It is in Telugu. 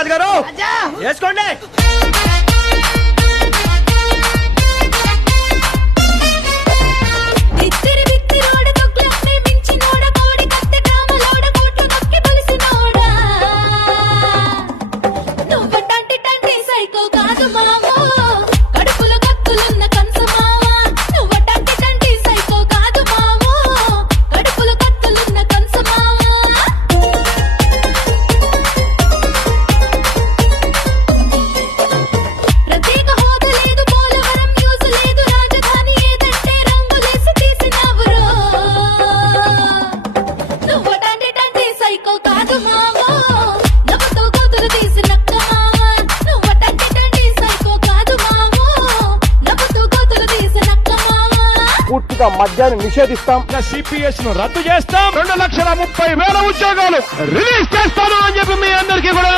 ధర్మరాజు గారు వేసుకోండి. పూర్తిగా మద్యాన్ని నిషేధిస్తాం. సిపిఎస్ ను రద్దు చేస్తాం. 2,30,30,000 ఉద్యోగాలు రిలీజ్ చేస్తాను అని చెప్పి మీ అందరికీ కూడా